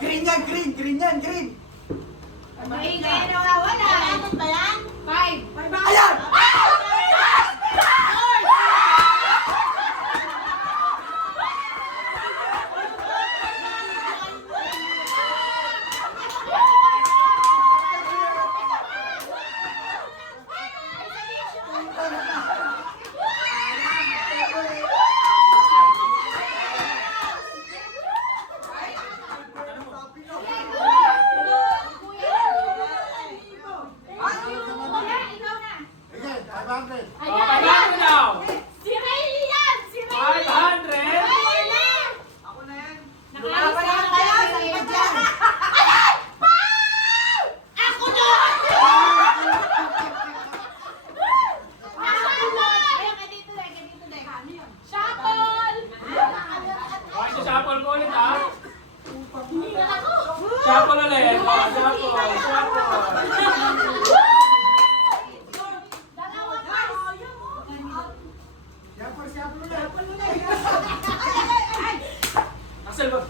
Green yan, green! Green yan, green! Maingay na wala. Ano ba yan? 5. Ayan! Shuffle ulit. Shuffle. Axel ba?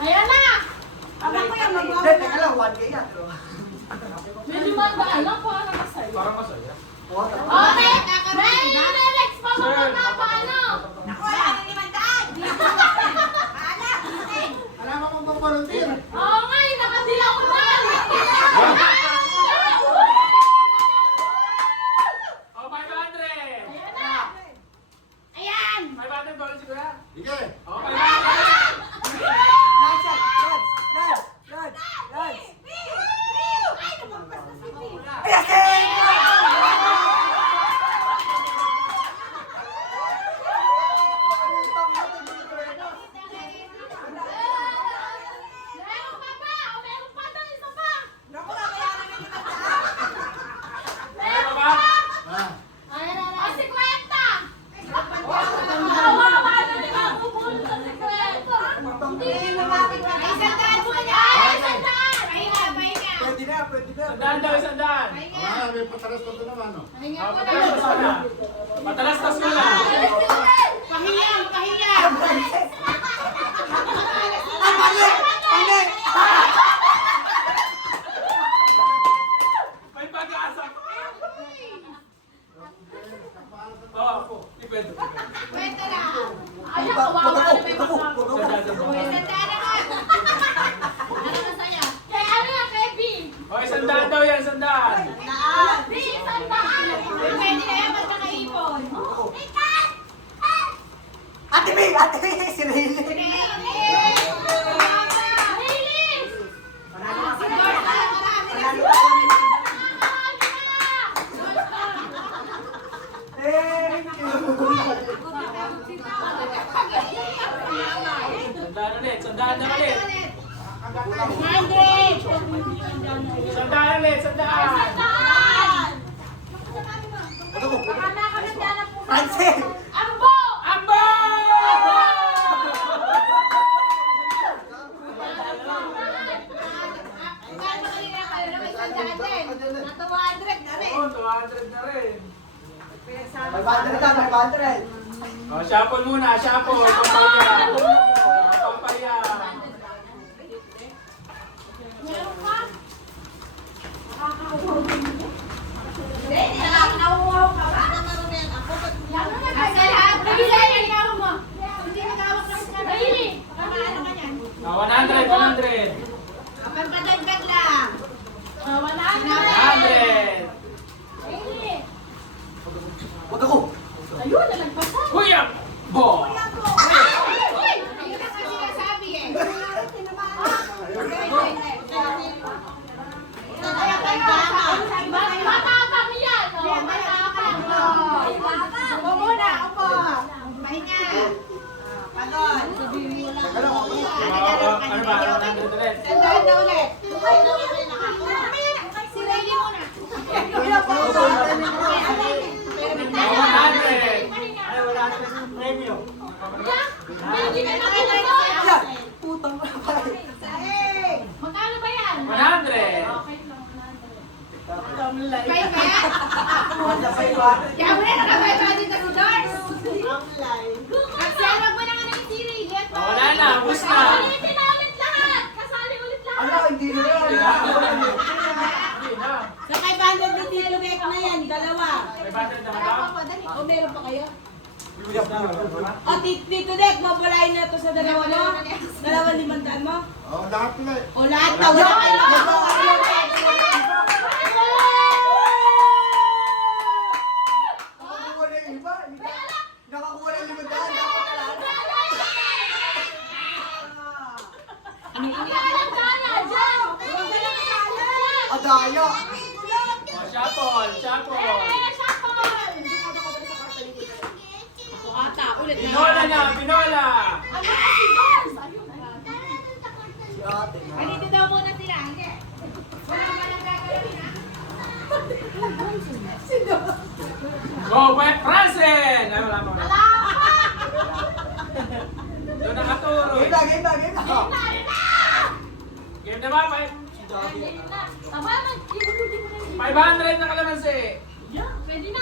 Ayan na! Hindi, teka lang, 1K yan. Medyo mandaan lang po ang masaya. Parang masaya. Okay! Next pa mga paano? Naku, ano ni mandaan? Alam mo kung volunteer. Oo nga, nakadilaw ko na! Oh, 500. Ayan na! Ayan! 500 dollars siguro. Sige. Oh, 500. Lance yan, Lance. Ay, lumagpas na si Pio! Yes, King! Meron pa ba? O meron pa doon, isa pa! Ano Meron ba? pa! O, 50! Kawawa na ni mabubulot sa 50! Hindi lumapit na. Ay, sandaan mo niya! Ay, sandaan! Pahinga! Pwede na, pwede na. Sandaan daw, sandaan. May pataras pa ito naman, no? Pahinga Oh, ko patalastas mo na. Patalastas mo na. Pahiyang! Ang mali! Mali! May pag-asa. Oh, pwede. Kwenta na! Ayaw, kawawa na may mga... Sandaan. Sandaan na! Ano masaya? Kaya ano yan, kay B? Oh, sandaan daw yan, sandaan. B, sandaan! Pwede na yan, ba't nakaipon? Ate May! Ate May! Si Rayleigh! Release! Sandaan ulit, sandaan na ulit. 100! Sandaan ulit, sandaan. Sandaan! Ano ko? Akala ka nandyan po. Francel! Ambo! Ambo! Oh, 200 na rin. May 100 na, may 100. Oh, shuffle muna, shuffle. Pampaya. Oh, pampaya. Meron pa? Hindi nakakawaw ka ba? Yan na nga. Dali, ako mo. Hindi nag-awak lang siya. Dali. Ano ka niyan? Oh, 100, 100. Pagpadagdag lang. 100. 100. Dali. Huwag ako! Ayun, nalagpasan. Kuya! Bo! Uy! Ayun ang kasi sinasabi eh. Kaya kaya? Kaya mo na nakabay-body na si Dors. At siya, wag mo na nga ng Siri. Wala na, ubus na. Ulitin na ulit lahat. Kasali ulit lahat. Ano, hindi na yun. Hindi na. Sa kay Bandit ni Tito Mek na yan, dalawa. May battery na ba? O meron pa kayo? O Tito Mek, mabulayin na to sa dalawa mo? 2,500 mo? Oh, lahat na. O lahat na, wala kayo. Nakakuha na yung iba. Nakakuha na yung 500. Dapat Adaya. Oh, shuffle, shuffle. Ata, ulit na. Binola na, binola. Si ate. Halito daw muna sila. Wala ka lang gagawin, ha? Go, Pep Franzen! Ay, wala pa. Wala pa! Doon nakaturo. Game na, game na, game na. Game na ba, Pep? Tama, mag-ibulugin mo na yung 500 na kalamansi. Pwede na.